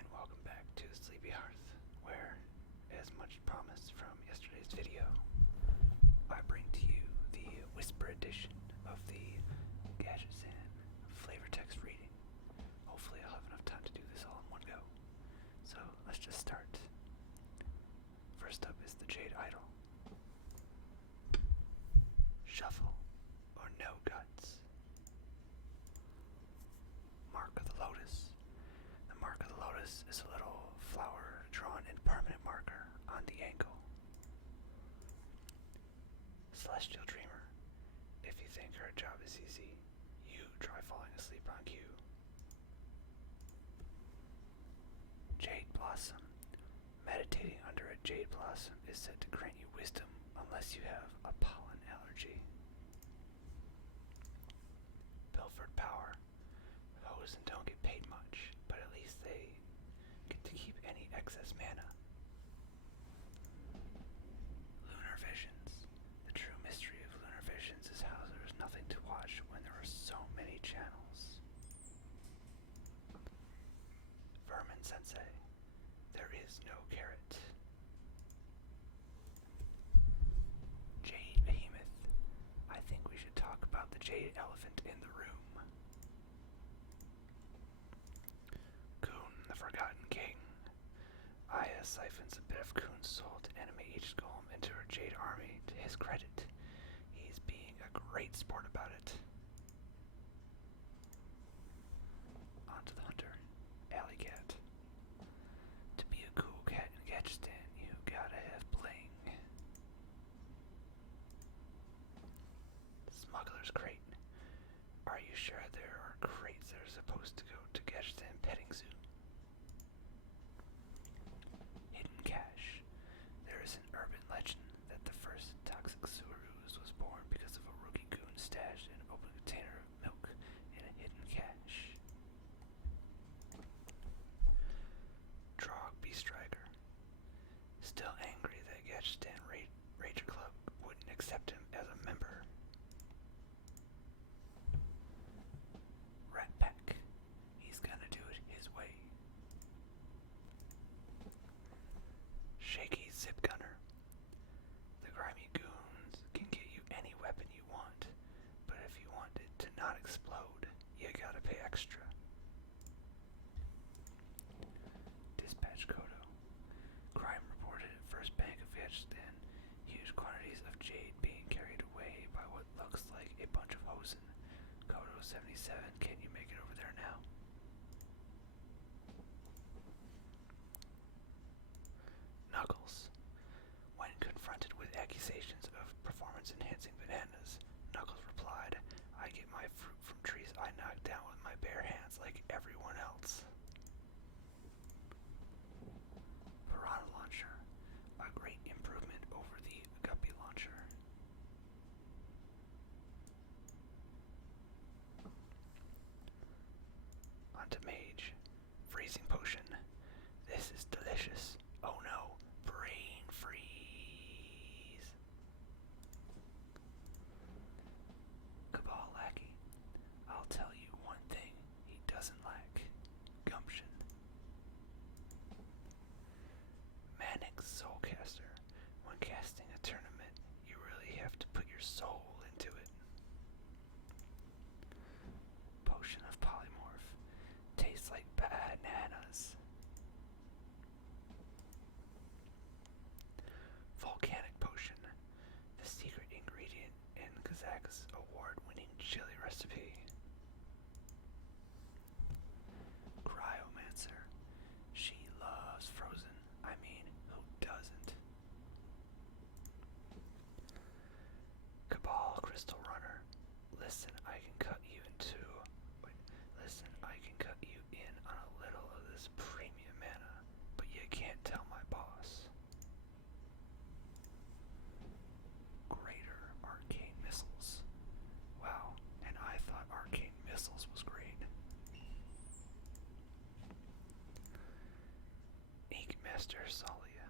and welcome back to Sleepy Hearth, where, as much promised from yesterday's video, I bring to you the Whisper edition of the Gadgetzan flavor text reading. Hopefully I'll have enough time to do this all in one go. So let's just start. First up is the Jade Idol. Shuffle or no guts. Mark of the Lotus. The mark of the lotus is a little flower drawn in permanent marker on the ankle. Celestial Dreamer. If you think her job is easy, you try falling asleep on cue. Jade Blossom. Meditating under a jade blossom is said to grant you wisdom unless you have a pollen allergy. Pilfered Power. Hoes and don't get paid much, but at least they get to keep any excess mana. Lunar Visions. The true mystery of Lunar Visions is how there is nothing to watch when there are so many channels. Vermin Sensei. There is no carrot. Jade Behemoth. I think we should talk about the jade elephant in the room. Goon, the Forgotten King. Aya siphons a bit of Goon's soul to animate each golem into her jade army. To his credit, he's being a great sport about it. On to the hunter, Alley Cat. To be a cool cat in Gadgetzan, you gotta have bling. Smuggler's Crate. Are you sure there are crates that are supposed to go to Gadgetzan Petting Zoo? Hidden Cache. There is an urban legend that the first toxic sewer ooze was born because of a rookie goon stashed in an open container of milk in a hidden cache. Drog Beastriker. Still angry that Gadgetzan Ranger Club wouldn't accept him as a member. Rat Pack. He's gonna do it his way. Shaky Zip Gunner. The Grimy Goons can get you any weapon you want, but if you want it to not explode, you gotta pay extra. Dispatch Kodo. Crime reported at First Bank of Gadgetzan. Huge quantities of jade being carried away by what looks like a bunch of hosen. Kodo 77, can you make it over there now? Knuckles. When confronted with accusations of performance-enhancing bananas, Knuckles replied, I get my fruit from trees I knock down with my bare hands like everyone else. Piranha Launcher. A great improvement over the Guppy Launcher. Onto Mage. Freezing Potion. This is delicious. Oh no, brain freeze. Kabal Lackey. I'll tell you one thing he doesn't lack. Gumption. Manix Soulcaster. When casting a tournament, you really have to put your soul into it. Potion of Polymorph. Tastes like bananas. Volcanic Potion. The secret ingredient in Kazak's award-winning chili recipe. Cryomancer. She loves Frozen. I mean, who doesn't? Kabal Crystal Runner. Listen, I can cut you in on a little of this premium mana, but you can't tell my boss. Greater Arcane Missiles. Wow, and I thought Arcane Missiles was great. Ink Master Salia.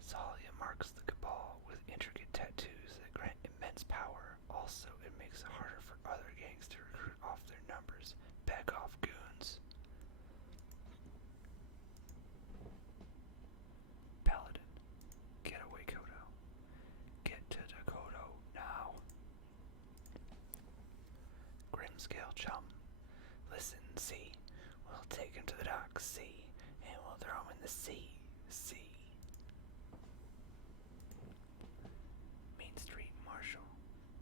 Salia marks the Kabal with intricate tattoos that grant immense power. Also, it makes it harder for other gangs to recruit off their numbers. Back off, goons. real chum. Listen, see, we'll take him to the docks, see, and we'll throw him in the sea, see. Main Street Marshal.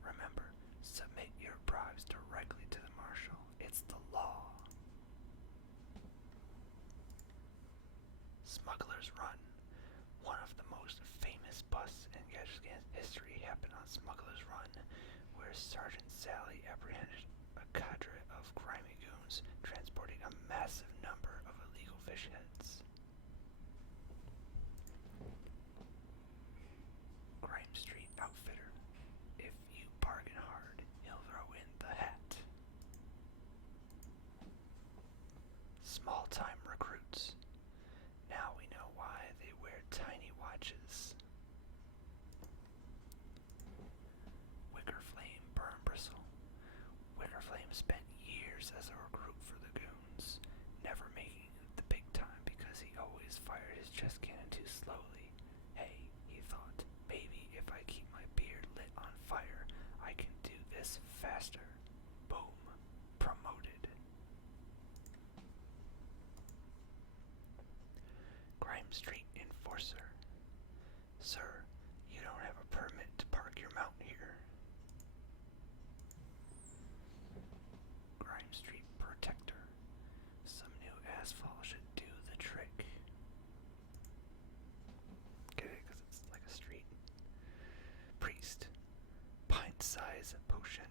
Remember, submit your bribes directly to the Marshal. It's the law. Smuggler's Run. One of the most famous busts in Gadgetzan history happened on Smuggler's Run, where Sergeant Sally apprehended a cadre of Grimy Goons transporting a massive number of illegal fish heads. Grime Street Outfitter. If you bargain hard, he'll throw in the hat. Small-time recruits. Now we know why they wear tiny watches. Wicker Flame Burn Bristle. Wicker Flame spent years as a recruit for the Goons, never making the big time because he always fired his chest cannon too slowly. Hey, he thought, maybe if I keep my beard lit on fire, I can do this faster. Boom. Promoted. Grime Street Enforcer. Sir, you don't have a permit to park your mount here. Grime Street Protector. Some new asphalt should do the trick. Get it? Because it's like a street. Priest. Pint-size potion.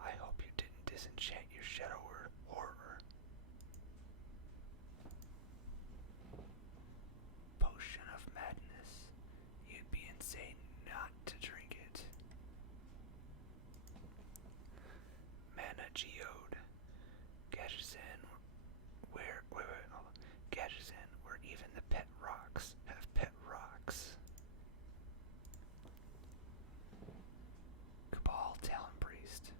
I hope you didn't disenchant your shadow or horror. Potion of Madness. You'd be insane not to drink it. Mana Geode. Gadgetzan, Gadgetzan, where even the pet rocks have pet rocks. Kabal Talon Priest.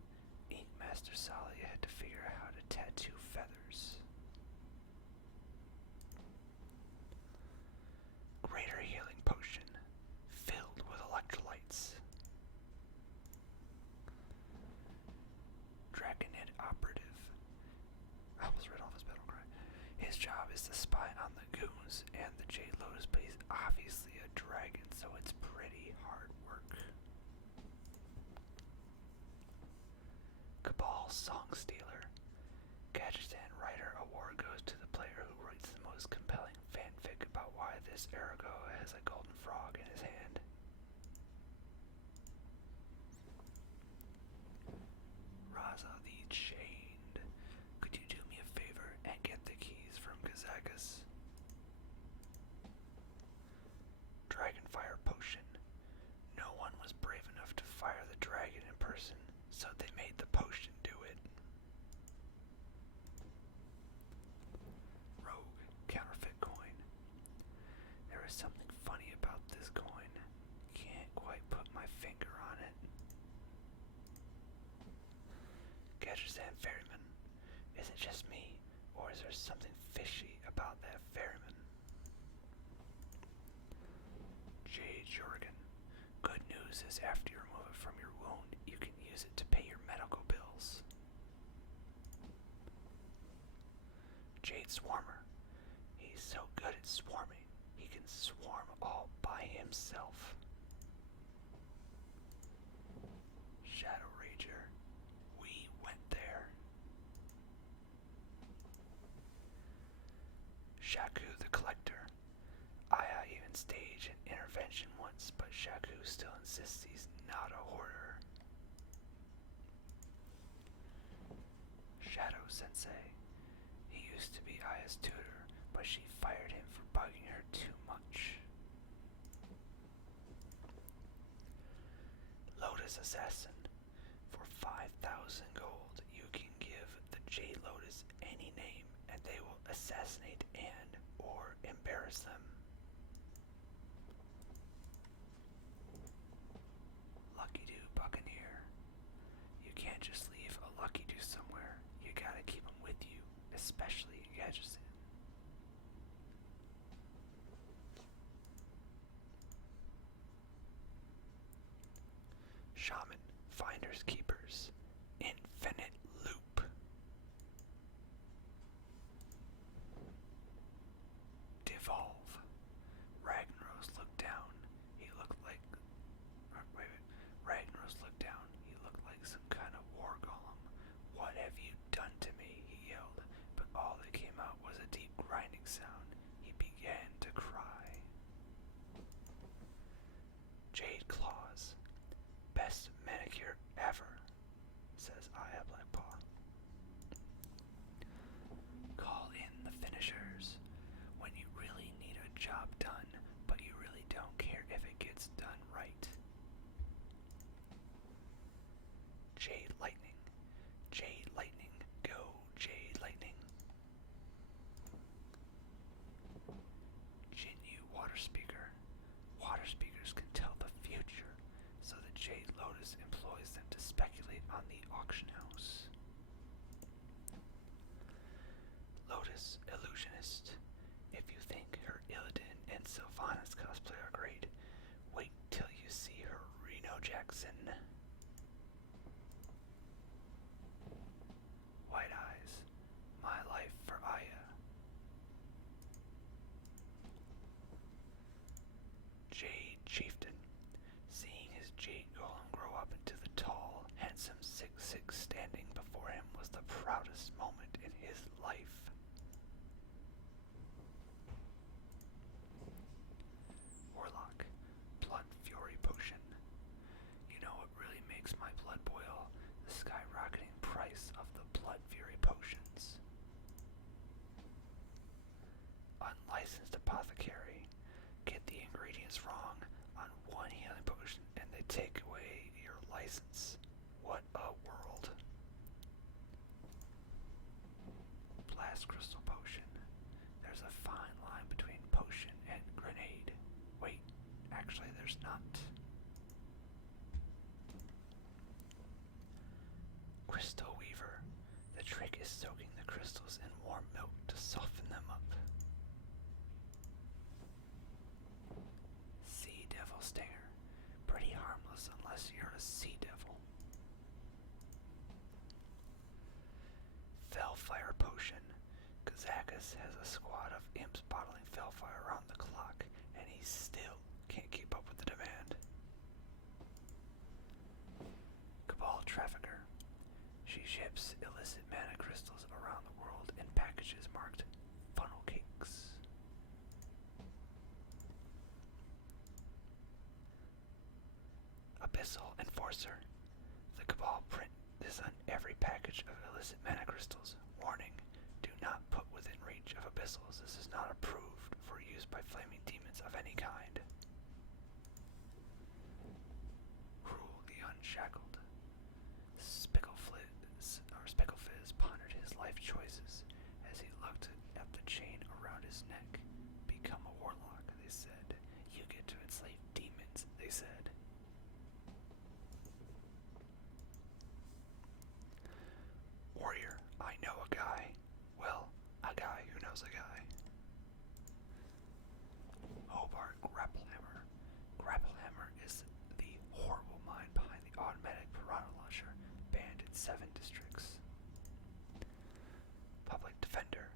Ink Master Salia had to figure out how to tattoo feathers. Greater Healing Potion, filled with electrolytes. Dragonid Operative. I almost read off his battle cry. His job is to spy on the Goons and the Jade Lotus, but he's obviously a dragon, so it's pretty hard work. Kabal Song Stealer. Gadgetzan Writer Award goes to the player who writes the most compelling fanfic about why this Ergo has a golden frog in his hand. Raza the Chained. Could you do me a favor and get the keys from Kazakus? Dragonfire Potion. No one was brave enough to fire the dragon in person, so they made the potion do it. Rogue Counterfeit Coin. There is something funny about this coin. Can't quite put my finger on it. Gadgetzan Ferryman. Is it just me, or is there something fishy about that ferryman? Jade Jorgen. Good news is after you remove it from your wound, you can use it to pay your medical bills. Jade Swarmer. He's so good at swarming, he can swarm all by himself. Shadow Rager. We went there. Shaku the Collector. I even staged an intervention once, but Shaku still insists he's not a hoarder. Shadow Sensei. He used to be Aya's tutor, but she fired him for bugging her too much. Lotus Assassin. For 5,000 gold, you can give the Jade Lotus any name, and they will assassinate and or embarrass them. Lucky Do Buccaneer. You can't just leave a Lucky Do somewhere. You gotta keep him with you, especially in Gadgetzan. Shaman, Finders Keepers. In Jade Claws. Best manicure ever, says Aya Blackpaw. Call in the finishers when you really need a job done, but you really don't care if it gets done right. Jade Lightning. Jade Lightning. Go, Jade Lightning. Jinyu Water Speaker. Water speakers can tell the future, so the Jade Lotus employs them to speculate on the auction house. Lotus Illusionist. If you think her Illidan and Sylvanas cosplay are great, wait till you see her Reno Jackson. White Eyes. My life for Aya. Jade Chieftain. Seeing his Jade Golem grow up into the tall, handsome 6'6" standing before him was the proudest moment in his life. Warlock. Blood Fury Potion. You know what really makes my blood boil? The skyrocketing price of the Blood Fury Potions. Unlicensed Apothecary. Get the ingredients wrong on one healing potion and they take away your license. What a world. Blast Crystal Potion. There's a fine line between potion and grenade. Wait, actually there's not. Crystal Weaver. The trick is soaking the crystals in warm milk to soften them up. Sea Devil Stinger. Pretty harmless unless you're a sea devil. Fellfire Potion. Kazakus has a squad of imps bottling Fellfire around the clock, and he still can't keep up with the demand. Kabal Trafficker. She ships illicit mana crystals around the world in packages marked funnel cakes. Abyssal Enforcer. The Kabal print this on every package of illicit mana crystals. Warning, do not put within reach of abyssals. This is not approved for use by flaming demons of any kind. Rule the Unshackled. Specklefizz pondered his life choices as he looked at the chain around his neck. Become a warlock, they said. You get to enslave demons, they said. Warrior, I know a guy. Well, a guy who knows a guy. Hobart Grapplehammer. Grapplehammer is the horrible mind behind the automatic piranha launcher, banned in 7 districts. Public Defender.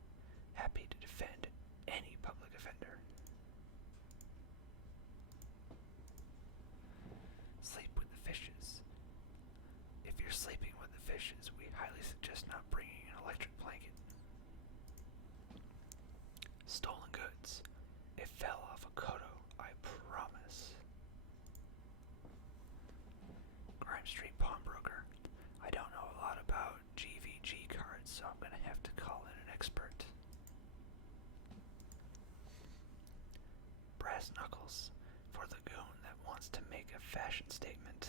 Happy to defend any public offender. Sleep with the fishes. If you're sleeping with the fishes, we highly suggest not bringing an electric blanket. Stolen goods. It fell off a Kodo, I promise. Grime Street Pawnbroker. I don't know a lot about GVG cards, so I'm gonna have to call in an expert. Brass Knuckles. For the goon that wants to make a fashion statement.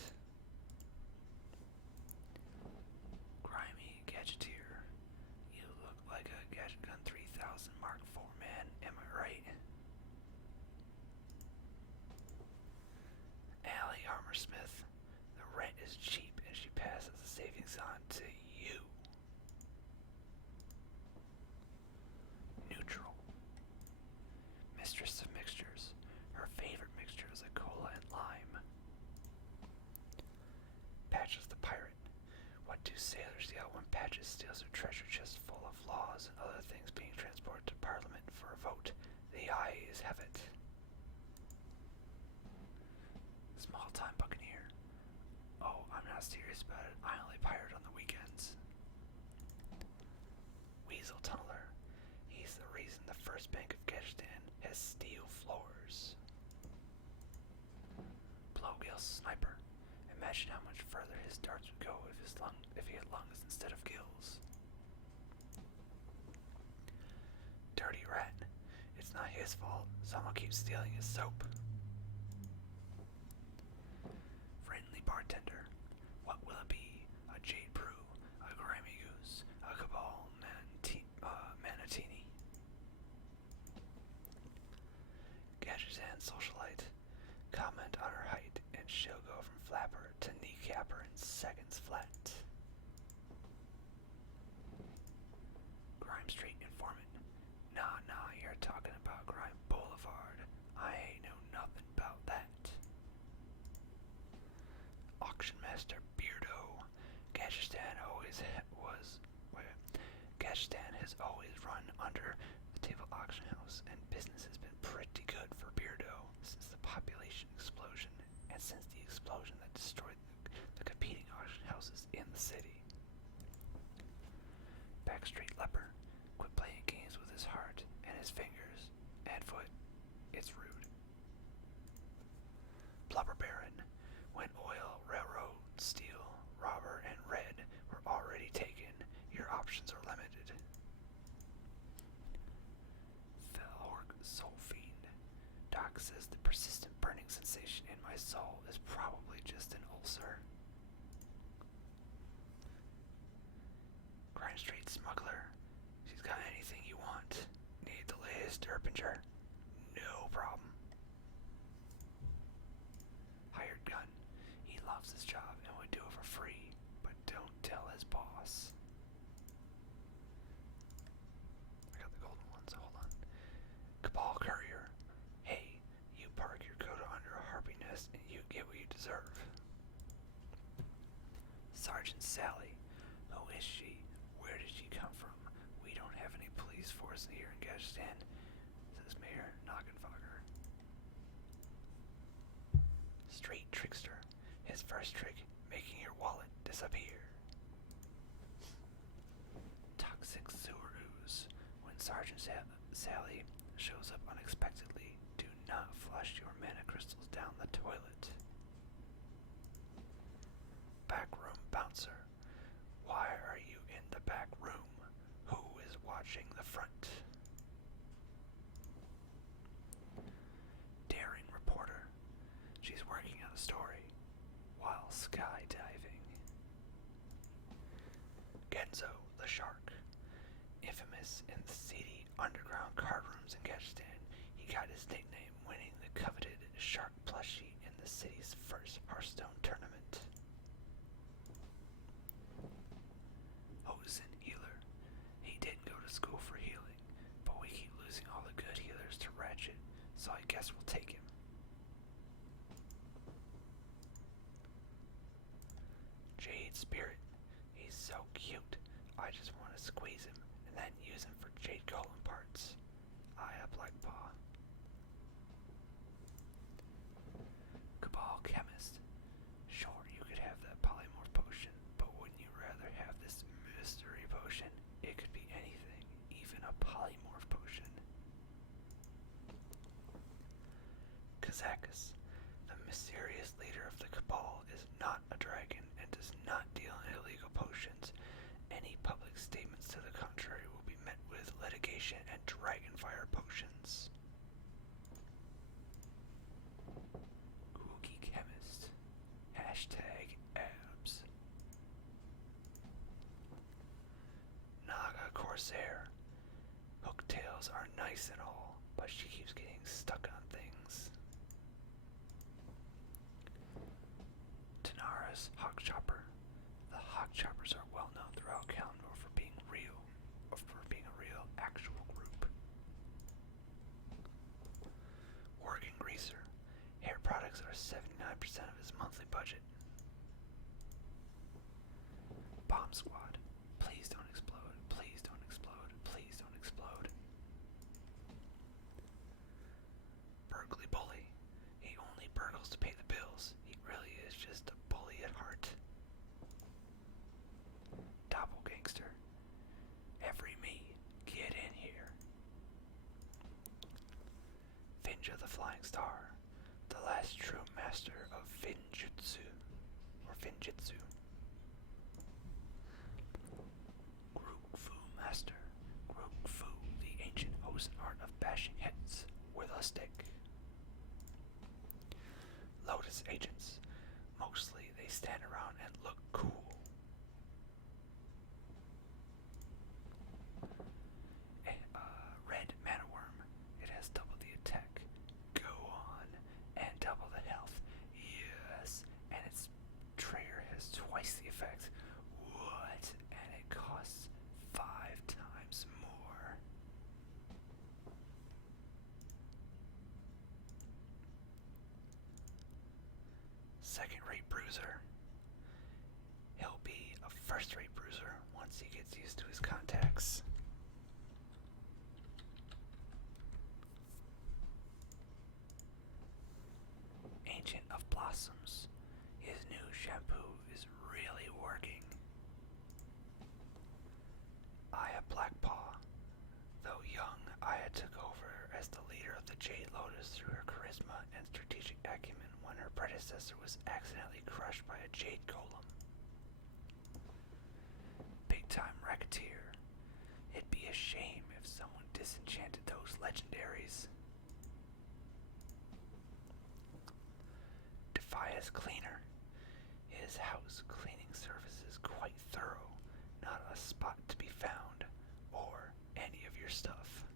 Grimy Gadgeteer. You look like a Gadgetzan 3000 Mark IV man, am I right? Allie Armorsmith. The rent is cheap and she passes the savings on to you. Neutral. Mistress of Mixtures. Her favorite mixture is a cola and lime. Patches the Pirate. What do sailors yell when Patches steals their treasure chest full of laws and other things being transported to Parliament for a vote? The ayes have it. Small-time Buccaneer. Oh, I'm not serious about it. I only pirate on the weekends. Weasel Tunneler. He's the reason the first bank of Gadgetzan has steel floors. blowgill sniper. Imagine how much further his darts would go if he had lungs instead of gills. Dirty rat. It's not his fault. Someone keeps stealing his soap. Friendly bartender. What will it be? A jade brew, a grimy goose, a Kabal manatini. Gadgetzan socialite. Comment on her height and she'll go from flapper to kneecapper in seconds flat. Grime Street informant. Nah, you're talking about Grime Boulevard. I ain't know nothing about that. Auction Master Beardo. Gadgetzan has always run under the table auction house, and business has been pretty good for Beardo since the population explosion and since the explosion that destroyed the competing auction houses in the city. Backstreet Leper. Quit playing games with his heart and his fingers and foot. It's rude. Blubber Baron. When oil, railroad, steel, robber, and red were already taken, your options are limited. Felhork Soul Fiend. Doc says the persistent burning sensation in my soul is probably just an ulcer. Grime Street Smuggler. She's got anything you want. Need the latest Erpinger? No problem. Hired gun. He loves his job and would do it for free, but don't tell his boss. I got the golden one, so hold on. Kabal Courier. Hey, you park your Coda under a harpy nest and you get what you deserve. Sergeant Sally. Who is she? Where did she come from? We don't have any police force here in Gadgetzan, says Mayor Noggenfogger. Street Trickster. His first trick, making your wallet disappear. Toxic Sewer Ooze. When Sergeant Sally shows up unexpectedly, do not flush your mana crystals down the toilet. Backroom Bouncer. Why are you in the back room? Who is watching the front? Daring Reporter. She's working on a story while skydiving. Genzo the Shark. Infamous in the seedy underground card rooms in Gadgetzan, he got his nickname winning the coveted shark plushie in the city's first Hearthstone tournament. Hosen Healer. He didn't go to school for healing, but we keep losing all the good healers to Ratchet, so I guess we'll take him. Jade Spirit. He's so cute. I just want to squeeze him and then use him for Jade Golem parts. I have Black Paw. Kabal Chemist. Sure, you could have that polymorph potion, but wouldn't you rather have this mystery potion? It could be anything, even a polymorph potion. Kazakus. The mysterious leader of the Kabal is not a dragon and does not deal in illegal potions. Any public statements to the contrary will be met with litigation and dragonfire potions. Googie Chemist. Hashtag abs. Naga Corsair. Hooktails are nice and all, but she keeps getting stuck on things. Tanara's Hawk Chopper. The Hawk Choppers are well known throughout Kalimdor for being real, or for being a real actual group. Oregon Greaser. Hair products are 79% of his monthly budget. Bomb Squad. Please don't explode. Please don't explode. Please don't explode. Burgley Bully. He only burgles to pay the bills. He really is just a bully at heart. Doppelgangster. Every me, get in here. Finja the Flying Star. The last true master of stick. Lotus agents. Mostly they stand around and look cool. Red mana worm. It has double the attack. Go on. And double the health. Yes. And its trigger has twice the effect. What? And it costs 5 times more. Second-rate bruiser. He'll be a first-rate bruiser once he gets used to his contacts. Ancient of Blossoms. His new shampoo is really working. Aya Blackpaw. Though young, Aya took over as the leader of the Jade Lotus through her charisma and strategic acumen when her predecessor was accidentally crushed by a jade golem. Big-time racketeer. It'd be a shame if someone disenchanted those legendaries. Defias Cleaner. His house cleaning service is quite thorough, not a spot to be found, or any of your stuff.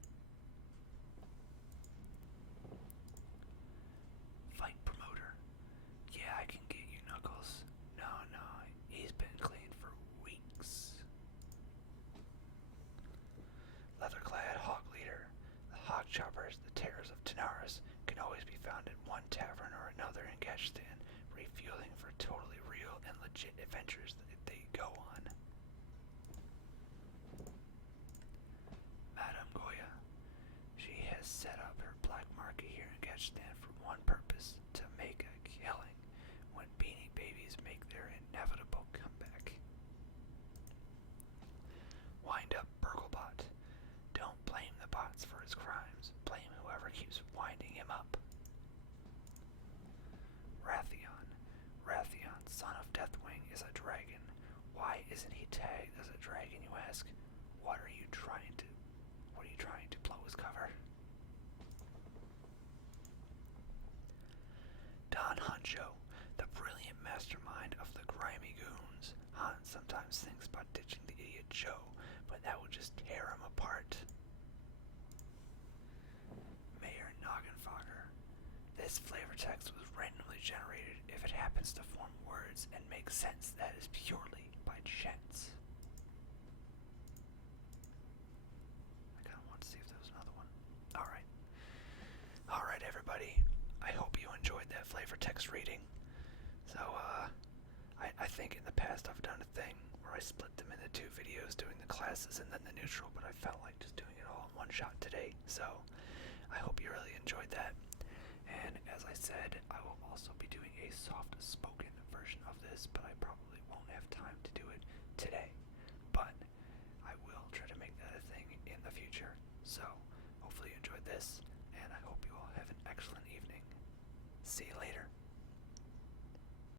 Fight Promoter. Yeah, I can get you, Knuckles. No, he's been clean for weeks. Leather-clad Hog Leader. The Hog Choppers, the Terrors of Tanaris, can always be found in one tavern or another in Gadgetzan, refueling for totally real and legit adventures that they go on. Madame Goya. She has set up her black market here in Gadgetzan for one purpose, to make a killing when Beanie Babies make their inevitable comeback. Wind up Burglebot. Don't blame the bots for his crimes. Blame whoever keeps winding him up. Rathion. Rathion, son of Deathwing, is a dragon. Why isn't he tagged as a dragon, you ask? What are you trying to blow his cover? Don Honcho, the brilliant mastermind of the Grimy Goons. Han sometimes thinks about ditching the idiot Joe, but that would just tear him apart. Mayor Noggenfogger. This flavor text was randomly generated. If it happens to form words and make sense, that is purely by chance. I kind of want to see if there was another one. Alright, everybody. I hope you enjoyed that flavor text reading. So, I think in the past I've done a thing where I split them into 2 videos doing the classes and then the neutral, but I felt like just doing it all in one shot today. So, I hope you really enjoyed that. And as I said, I will also be doing a soft-spoken version of this, but I probably won't have time to do it today. But I will try to make that a thing in the future. So, hopefully you enjoyed this, and I hope you all have an excellent evening. See you later.